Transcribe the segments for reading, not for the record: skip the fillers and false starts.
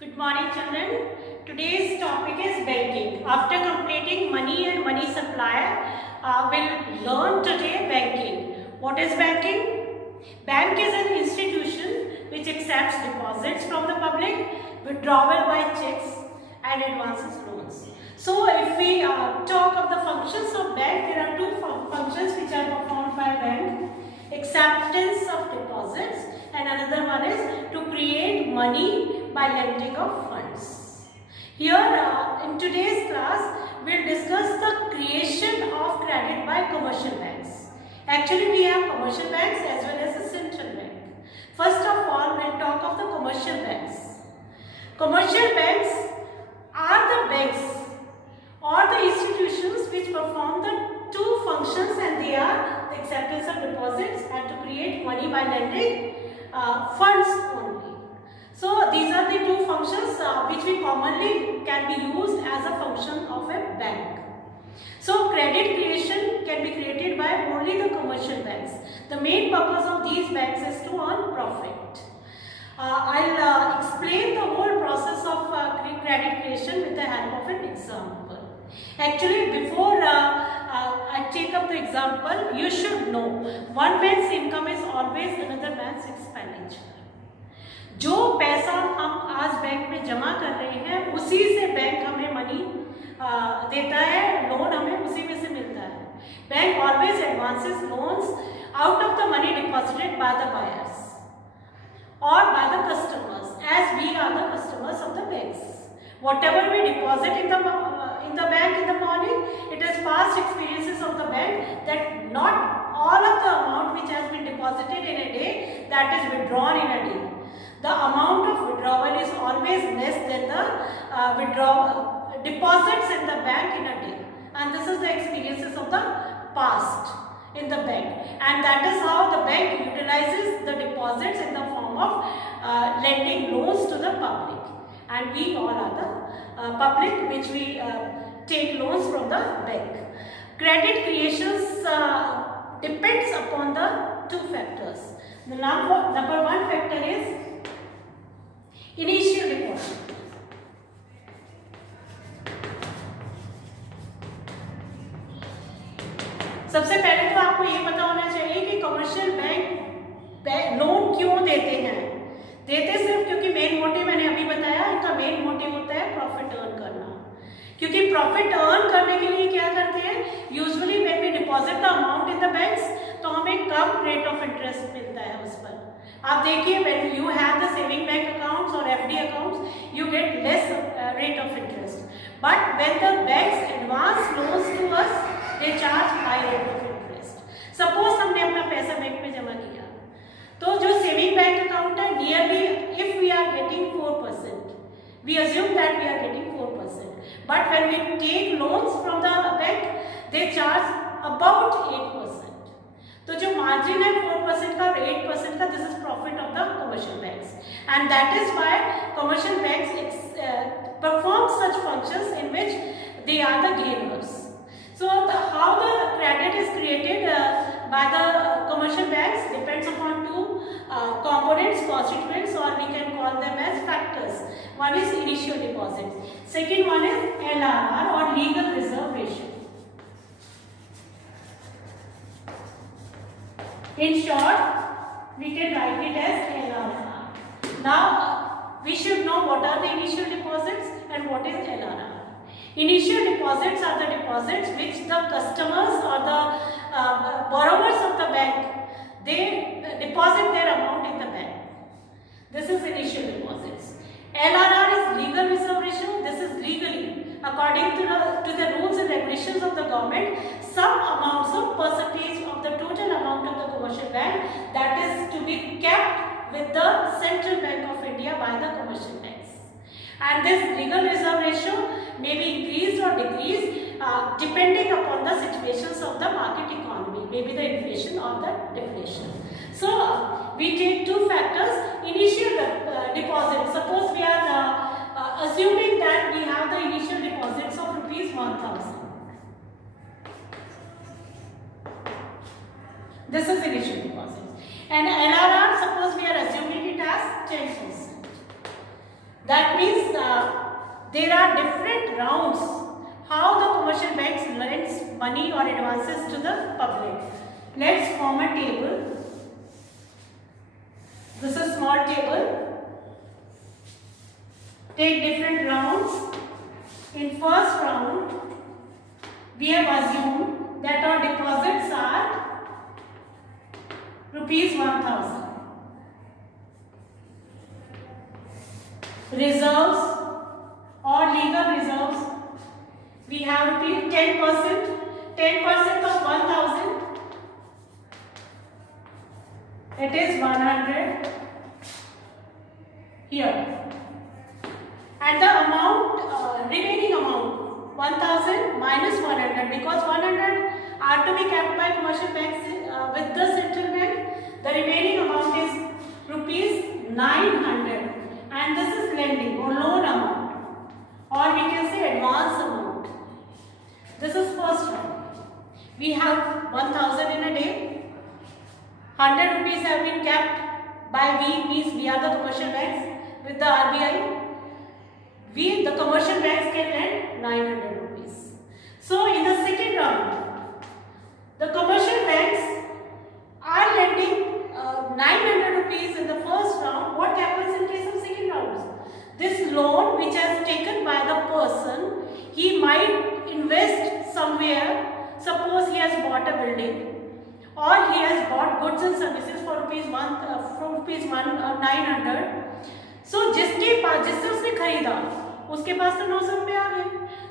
Good morning, children. Today's topic is banking. After completing money and money supply, we'll learn today banking. What is banking? Bank is an institution which accepts deposits from the public, withdrawal by checks, and advances loans. So, if we talk of the functions of bank, there are two functions which are performed by bank: acceptance of deposits, and another one is to create money by lending of funds. Here in today's class, we'll discuss the creation of credit by commercial banks. Actually, we have commercial banks as well as a central bank. First of all, we'll talk of the commercial banks. Commercial banks are the banks or the institutions which perform the two functions, and they are the acceptance of deposits and to create money by lending funds only. So these are the two functions which we commonly can be used as a function of a bank. So credit creation can be created by only the commercial banks. The main purpose of these banks is to earn profit. I'll explain the whole process of credit creation with the help of an example. Actually, before I take up the example, you should know one man's income is always another man's expenditure. जो पैसा हम आज bank में जमा कर रहे हैं, उसी से बैंक हमें मनी देता है, लोन हमें उसी में से मिलता है. Bank always advances loans out of the money deposited by the buyers or by the customers, as we are the customers of the banks. Whatever we deposit in the bank in the morning, it is past experiences of the bank that not all of the amount which has been deposited in a day that is withdrawn in a day. The amount of withdrawal is always less than the deposits in the bank in a day, and this is the experiences of the past in the bank, and that is how the bank utilizes the deposits in the form of lending loans to the public, and we all are the public which we take loans from the bank. Credit creations depends upon the two factors. The number one factor is initial deposit. सबसे पहले तो आपको ये पता होना चाहिए कि commercial bank loan क्यों देते हैं. देते सिर्फ क्योंकि मेन मोटिव मैंने अभी बताया, इनका मेन मोटिव होता है प्रॉफिट अर्न करना. क्योंकि प्रॉफिट अर्न करने के लिए क्या करते हैं, usually when we deposit the amount in the banks, तो हमें कम रेट ऑफ इंटरेस्ट मिलता है उस पर. आप देखिए, when you have the saving bank accounts or FD accounts, you get less rate of interest. But when the banks advance loans to us, they charge high rate of interest. Suppose हमने अपना पैसा bank में जमा किया, तो जो saving bank account है, nearly if we are getting 4%, we assume that we are getting 4%. But when we take loans from the bank, they charge about 8%. तो जो मार्जिन है 4% का और 8% का, this is profit of the commercial banks, and that is why commercial banks perform such functions in which they are the gainers. So how the credit is created by the commercial banks depends upon two components, constituents, or we can call them as factors. One is initial deposits, second one is LRR or legal reserve ratio. In short, we can write it as LRR. Now, we should know what are the initial deposits and what is LRR. Initial deposits are the deposits which the customers or the borrowers of the bank, they deposit their amount in the bank. This is initial deposits. LRR is legal reserve ratio. This is legally, according to the rules and regulations of the government, some amounts of percentage of the total amount of the commercial bank that is to be kept with the Central Bank of India by the commercial banks. And this legal reserve ratio may be increased or decreased depending upon the situations of the market economy, maybe the inflation or the deflation. So we take two factors. Initial deposit. Suppose we are assuming that we have the initial deposits of rupees 1000. This is initial deposits. And LRR, suppose we are assuming it as 10%. That means there are different rounds how the commercial banks lends money or advances to the public. Let's form a table. This is small table. Take different rounds. In first round, we have assumed that our deposits are rupees 1000. Reserves or legal reserves, we have rupees 10%. 10% of 1000, it is 100 here. And the amount, remaining amount, 1000 minus 100, because 100 are to be kept by commercial banks with the central bank. The remaining amount is rupees 900, and this is lending or loan amount, or we can say advance amount. This is first one. We have 1000 in a day. 100 rupees have been kept by we, means we are the commercial banks with the RBI. We, the commercial banks, can lend 900 rupees. So in the second round, the commercial banks are lending 900 rupees in the first round. What happens in case of second round? This loan which has taken by the person, he might invest somewhere. Suppose he has bought a building, or he has bought goods and services for rupees 900. So जिससे उसने खरीदा, उसके पास तो 900 रुपये आ गए.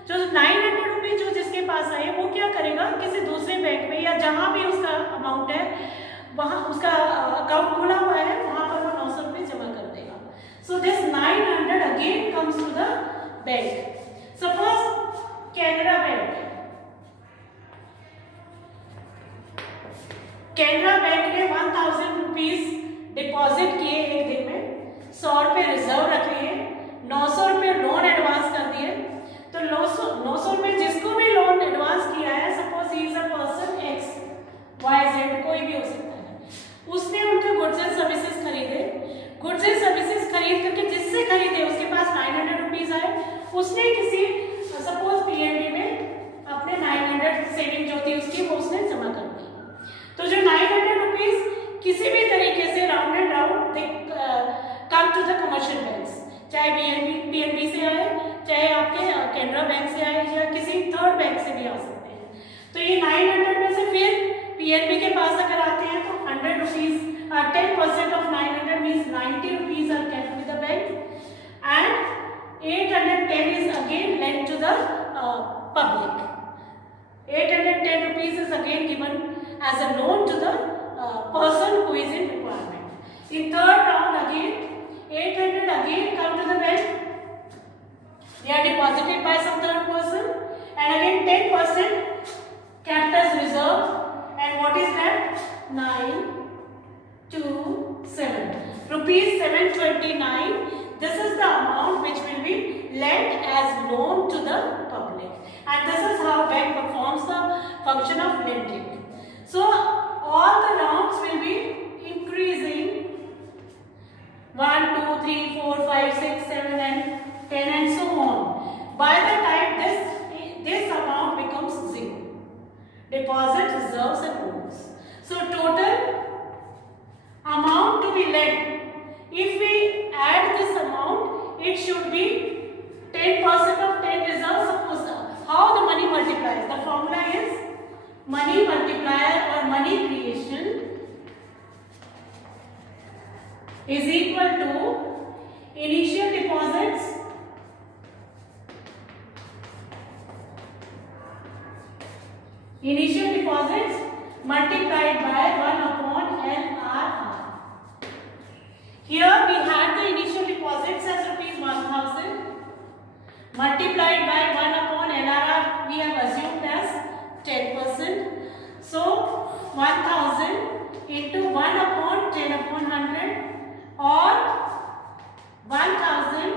जो 900 रुपये जो जिसके पास आए, वो क्या करेगा, किसी दूसरे बैंक में या जहाँ भी उसका अमाउंट है, वहाँ उसका अकाउंट खुला हुआ है, वहाँ पर वो 900 रुपये जमा कर देगा. So this 900 again comes to the bank. Suppose Canara bank ने 1000 रुपीज डिपॉजिट किए एक दिन में, 100 रुपये रिजर्व रख लिए, 900 रुपये लोन एडवांस कर दिए. तो 900 रुपये जिसको भी लोन एडवांस किया है, suppose he is a person x y z, कोई भी हो सकता है, उसने उनके गुड्स एंड सर्विसेज खरीदे. गुड्स एंड सर्विसेज खरीद करके जिससे खरीदे उसके पास 900 रुपीज आए. उसने किसी सपोज पीएनबी में अपने 900 सेविंग जो थी उसकी वो उसने जमा कर दी. तो जो 900 रुपीज किसी भी तरीके से round and round come to the commercial banks, चाहे पीएनबी से आए, चाहे आपके कैनरा बैंक से आए, या किसी थर्ड बैंक से भी आ सकते हैं. तो ये 900 में से फिर पीएनबी के पास अगर आते हैं तो 100 rupees, 10% of 900 means 90 rupees are kept with the bank, and 810 is again lent to the public. 810 rupees is again given as a loan to the person who is in requirement. In third round again 800 again come to the bank. They are deposited by some third person, and again 10% kept as reserve, and what is left? 927 rupees 729. This is the amount which will be lent as loan to the public, and this is how bank performs the function of lending. So all the rounds will be increasing 1, 2, 3, 4, 5, 6, 7 and 10 and so on. By the time this amount becomes zero, deposit, reserves and loans. So total amount to be lent, if we add this amount, it should be 10% of 10 reserves. Suppose how the money multiplies. The formula is money multiplier or money creation is equal to initial deposits multiplied by 1 upon LRR. Here we had the initial deposits as rupees 1000 multiplied by 1 upon LRR, we have assumed as 10%. So 1000 into 1 upon 10 upon 100, or 1000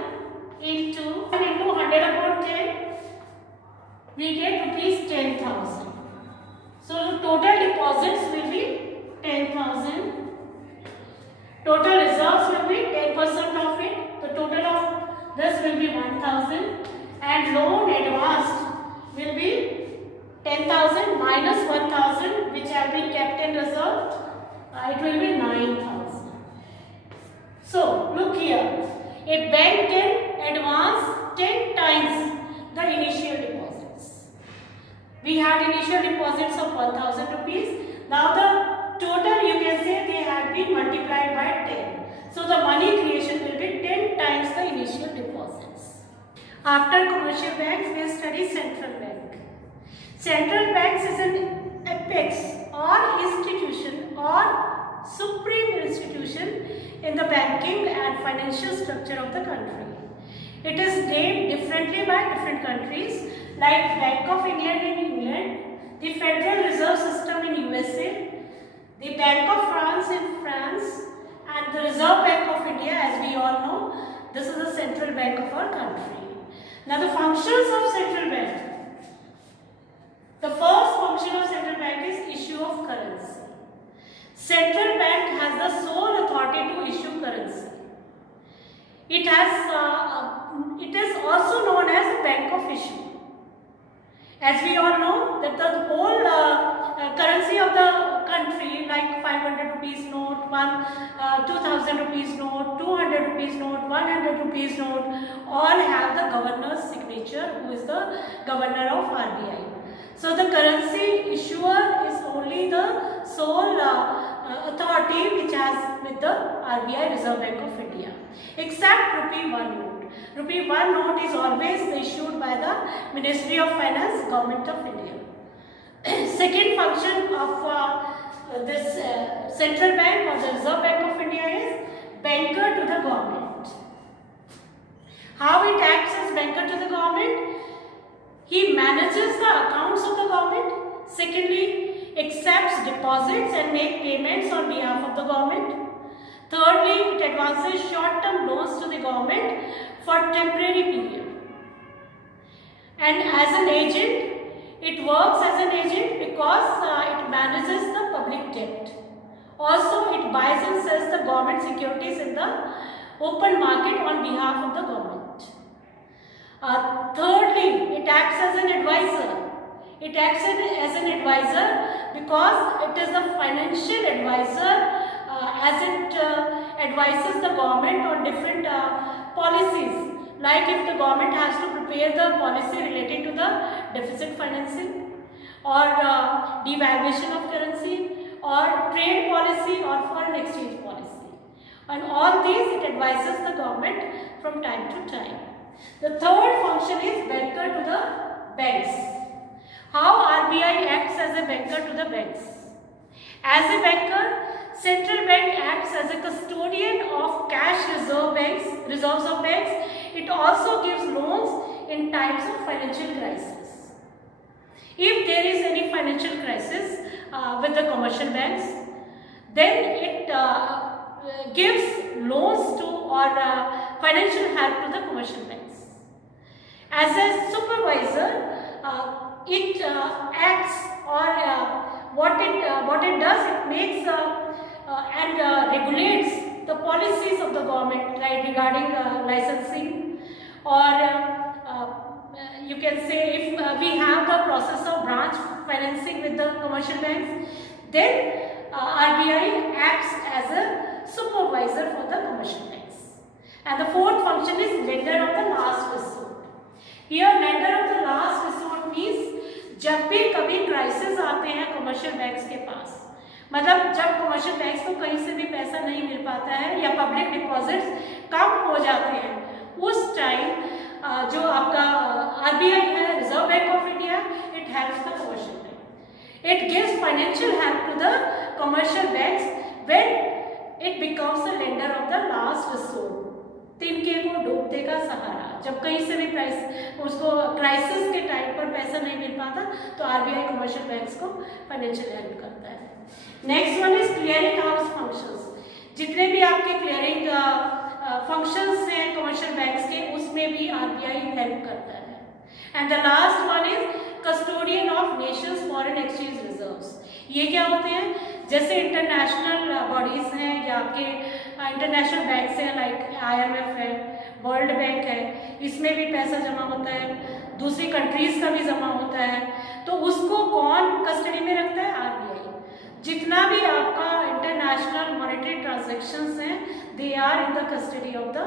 into 100 upon 10, we get rupees 10,000. So total deposits will be 10,000. Total reserves will be 10% of it. The total of interest will be 1000 and loan advanced will be 10,000 minus 1,000 which have been kept in reserve. It will be 9,000. So look here, a bank can advance 10 times the initial deposits. We had initial deposits of 1,000 rupees. Now the total you can say they have been multiplied by 10. So the money creation will be 10 times the initial deposits. After commercial banks, we will study central bank. Central banks is an apex or institution or supreme institution in the banking and financial structure of the country. It is named differently by different countries like Bank of England in England, the Federal Reserve System in USA, the Bank of France in France, and the Reserve Bank of India. As we all know, this is the central bank of our country. Now the functions of central bank. The first function of central bank is issue of currency. Central bank has the sole authority to issue currency. It is also known as bank of issue. As we all know that the whole currency of the country, like 500 rupees note, 2000 rupees note, 200 rupees note, 100 rupees note, all have the governor's signature, who is the governor of RBI. So the currency issuer is only the sole authority which has with the RBI, Reserve Bank of India, except rupee 1 note. Rupee 1 note is always issued by the Ministry of Finance, Government of India. Second function of this central bank or the Reserve Bank of India is banker to the government. How it acts as banker to the government? He manages the accounts of the government. Secondly, accepts deposits and make payments on behalf of the government. Thirdly, it advances short-term loans to the government for temporary period. And as an agent, it works as an agent because it manages the public debt. Also, it buys and sells the government securities in the open market on behalf of the government. Thirdly, it acts as an advisor. It acts as an advisor because it is the financial advisor as it advises the government on different policies. Like if the government has to prepare the policy related to the deficit financing or devaluation of currency or trade policy or foreign exchange policy. On all these, it advises the government from time to time. The third function is banker to the banks. How RBI acts as a banker to the banks? As a banker, central bank acts as a custodian of cash reserves of banks. It also gives loans in times of financial crisis. If there is any financial crisis with the commercial banks, then it gives loans to or financial help to the commercial banks. As a supervisor, it acts or what it does, it makes and regulates the policies of the government, right, regarding licensing, or you can say if we have the process of branch financing with the commercial banks, then RBI acts as a supervisor for the commercial banks. And the fourth function is lender of the last resort. Here lender of the last resort means जब भी कभी crisis आते हैं commercial banks के पास, मतलब जब commercial banks को कहीं से भी पैसा नहीं मिल पाता है या पब्लिक डिपॉजिट्स कम हो जाते हैं, उस टाइम जो आपका आरबीआई है, reserve bank of India, it helps the commercial bank. It gives financial help to the commercial banks when it becomes the lender of the last resort. तिनके को डूबते का सहारा. जब कहीं से भी उसको क्राइसिस के टाइम पर पैसा नहीं मिल पाता तो आरबीआई कमर्शियल बैंक्स को फाइनेंशियल हेल्प करता है. Next one is clearing house functions. जितने भी आपके क्लियरिंग फंक्शंस हैं कमर्शियल बैंक्स के, उसमें भी आरबीआई हेल्प करता है. And the last one is custodian of Nations foreign exchange reserves. ये क्या होते हैं? जैसे इंटरनेशनल बॉडीज हैं या आपके इंटरनेशनल बैंक से, लाइक IMF है, वर्ल्ड बैंक है, इसमें भी पैसा जमा होता है, दूसरी कंट्रीज का भी जमा होता है, तो उसको कौन कस्टडी में रखता है? RBI। जितना भी आपका इंटरनेशनल मॉनेटरी ट्रांजैक्शंस हैं, they are in the custody of the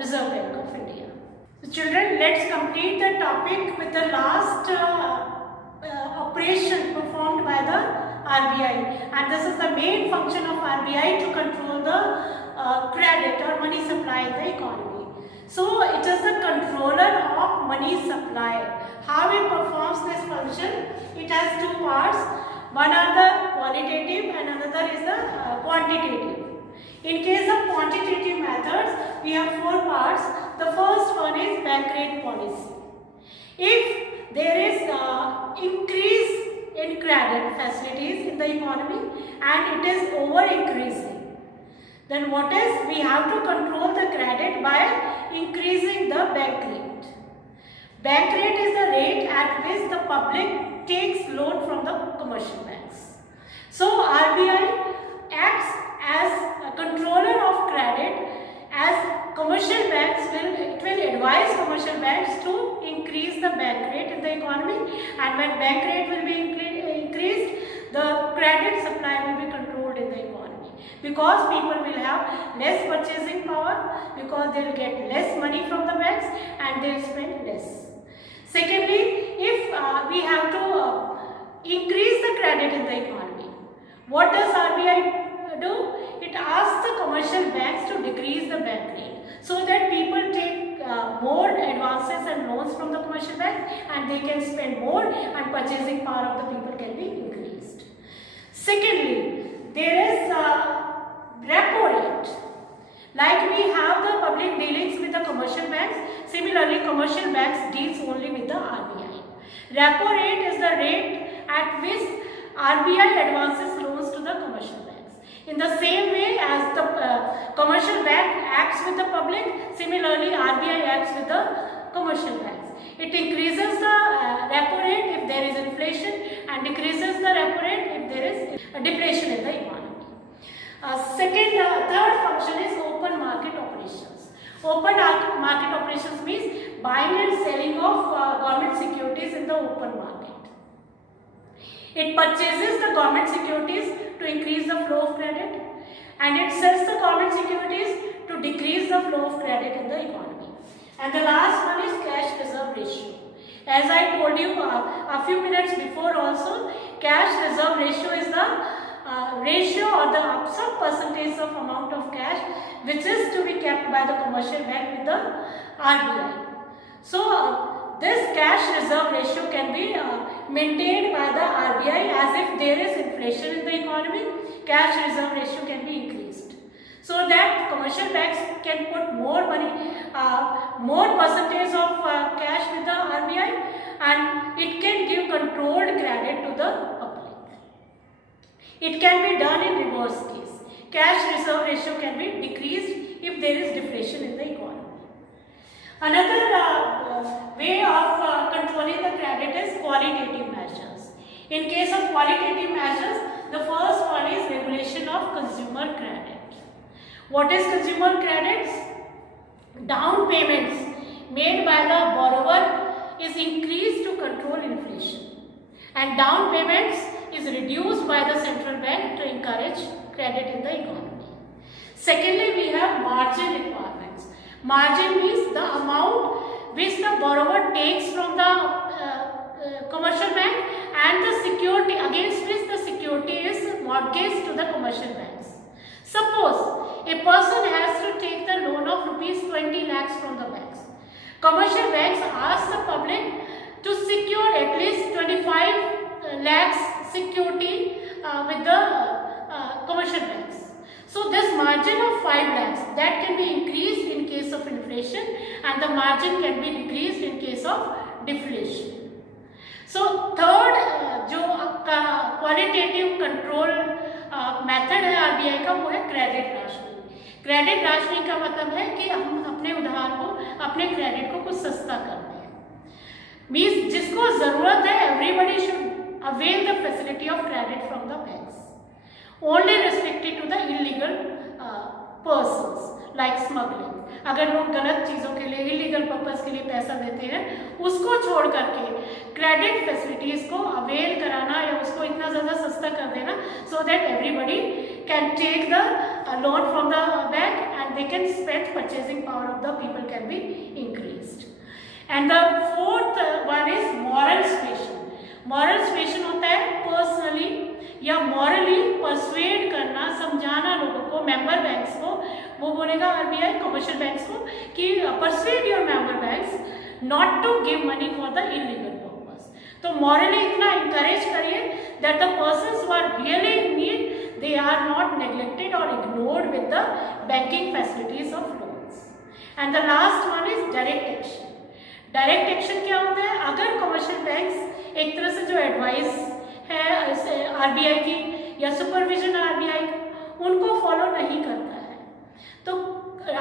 reserve bank of India. Children, let's complete the topic with the last operation performed by the RBI, and this is the main function of RBI to control the credit or money supply in the economy. So it is the controller of money supply. How it performs this function? It has two parts. One are the qualitative and another is the quantitative. In case of quantitative methods, we have four parts. The first one is bank rate policy. If there is increase in credit facilities in the economy and it is over increasing, then what is? We have to control the credit by increasing the bank rate. Bank rate is the rate at which the public takes loan from the commercial banks. So RBI acts as a controller of credit, as commercial banks will advise commercial banks to increase the bank rate in the economy, and when bank rate will be increased, the credit supply will be controlled in the economy, because people will have less purchasing power, because they will get less money from the banks and they will spend less. Secondly, if we have to increase the credit in the economy, what does RBI do? It asks the commercial banks to decrease the bank rate so that people take more advances and loans from the commercial banks and they can spend more and purchasing power of the people can be increased. Secondly, there is repo rate. Like we have the public dealings with the commercial banks, similarly commercial banks deals only with the RBI. Repo rate is the rate at which RBI advances loans to the commercial banks. In the same way as the commercial bank acts with the public, similarly RBI acts with the commercial banks. It increases the repo rate if there is inflation and decreases the repo rate if there is a deflation in the economy. Third function is open market operations. Open market operations means buying and selling of government securities in the open market. It purchases the government securities to increase the flow of credit, and it sells the government securities to decrease the flow of credit in the economy. And the last one is cash reserve ratio. As I told you a few minutes before also, cash reserve ratio is the ratio or the some percentage of amount of cash which is to be kept by the commercial bank with the RBI. So this cash reserve ratio can be maintained by the RBI, as if there is inflation in the economy, cash reserve ratio can be increased, so that commercial banks can put more money, more percentage of cash with the RBI, and it can give controlled credit to the public. It can be done in reverse case. Cash reserve ratio can be decreased if there is deflation in the economy. Another way of controlling the credit is qualitative measures. In case of qualitative measures, the first one is regulation of consumer credit. What is consumer credits? Down payments made by the borrower is increased to control inflation, and down payments is reduced by the central bank to encourage credit in the economy. Secondly, we have margin requirements. Margin means the amount which the borrower takes from the commercial bank and the security against which the security is mortgaged to the commercial banks. Suppose a person has to take the loan of rupees 20 lakhs from the banks. Commercial banks ask the public to secure at least 25 lakhs security with the commercial banks. So this margin of 5 lakhs that can be increased in case of inflation, and the margin can be decreased in case of deflation. So third जो qualitative control method है RBI का, वो है credit rationing. Credit rationing का मतलब है कि हम अपने उधार को, अपने क्रेडिट को कुछ सस्ता कर दें। मीन्स जिसको जरूरत है, everybody should avail the facility of credit from the banks, only restricted to the illegal persons like smuggling. अगर लोग गलत चीज़ों के लिए, इलीगल पर्पस के लिए पैसा देते हैं, उसको छोड़ करके क्रेडिट फैसिलिटीज़ को अवेल कराना या उसको इतना ज़्यादा सस्ता कर देना so that everybody can take the loan from the bank and they can spend, purchasing power of the people can be increased. And the fourth one is moral suasion. Moral suasion होता है personally या morally persuade करना, समझाना लोगों को, member banks को, वो बोलेगा आरबीआई कमर्शियल बैंक्स को कि persuade your member banks not to give money for the illegal purpose. तो मॉरली इतना इंकरेज करिए that the persons who are really in need they are not neglected और ignored with the banking facilities of loans. And the last one is direct action. Direct action क्या होता है? अगर commercial banks एक तरह से जो एडवाइस है आरबीआई की या सुपरविजन आरबीआई उनको फॉलो नहीं करता है, तो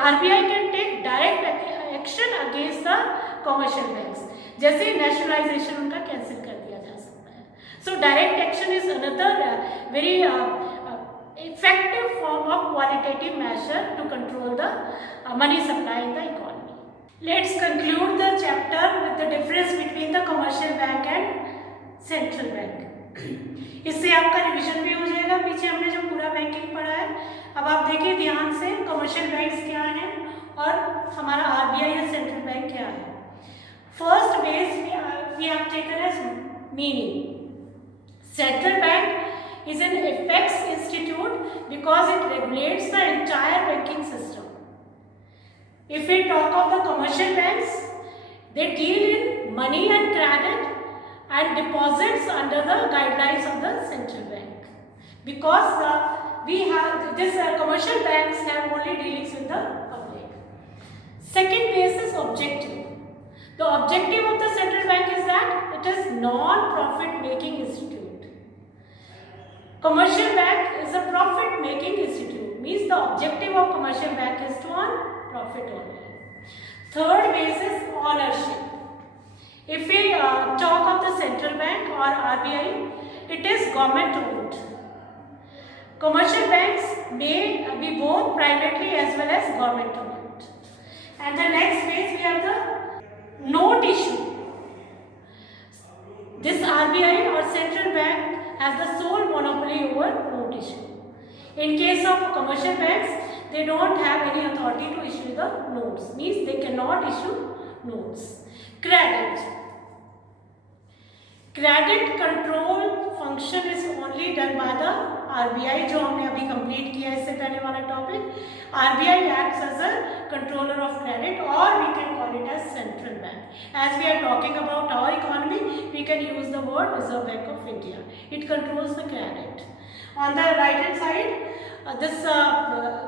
RBI can take direct action against the commercial banks. जैसे नेशनलाइजेशन उनका कैंसिल कर दिया जा सकता है. So direct action is another very effective form of qualitative measure to control the money supply in the economy. Let's conclude the chapter with the difference between the commercial bank and central bank. इससे आपका revision भी हो जाएगा. पीछे हमने जो पूरा banking पढ़ा है, अब आप देखिए ध्यान से कमर्शियल बैंक्स क्या हैं और हमारा आरबीआई या सेंट्रल बैंक क्या है. First base we have taken as meaning. Central bank is an apex institute because it regulates the entire banking system. If we talk of the commercial banks, they deal in money and credit and deposits under the guidelines of the central bank. Because we have this commercial banks have only dealings with the public. Second base is objective. The objective of the central bank is that it is non-profit making institute. Commercial bank is a profit making institute. Means the objective of commercial bank is to earn profit only. Third base is ownership. If we talk of the central bank or RBI, it is government owned. Commercial banks may be both privately as well as government owned. And the next base we have the note issue. This RBI or central bank has the sole monopoly over note issue. In case of commercial banks, they don't have any authority to issue the notes. Means they cannot issue notes. Credit. Credit control function is only done by the RBI, जो हमने अभी complete किया इससे पहले वाला topic. RBI acts as a controller of credit, or we can call it as central bank. As we are talking about our economy, we can use the word Reserve Bank of India. It controls the credit. On the right hand side, this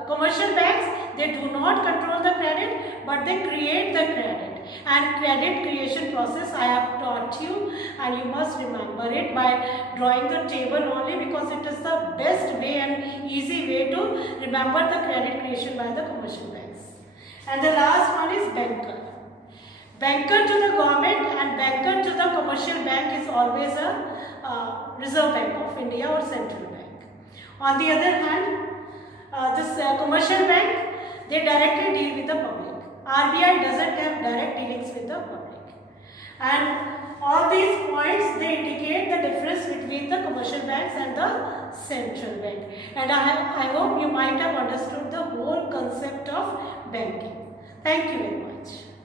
commercial banks, they do not control the credit, but they create the credit. And credit creation process I have taught you, and you must remember it by drawing the table only, because it is the best way and easy way to remember the credit creation by the commercial banks. And the last one is banker. Banker to the government and banker to the commercial bank is always a Reserve Bank of India or central bank. On the other hand, this commercial bank, they directly deal with the public. RBI doesn't have direct dealings with the public. And all these points, they indicate the difference between the commercial banks and the central bank. And I hope you might have understood the whole concept of banking. Thank you very much.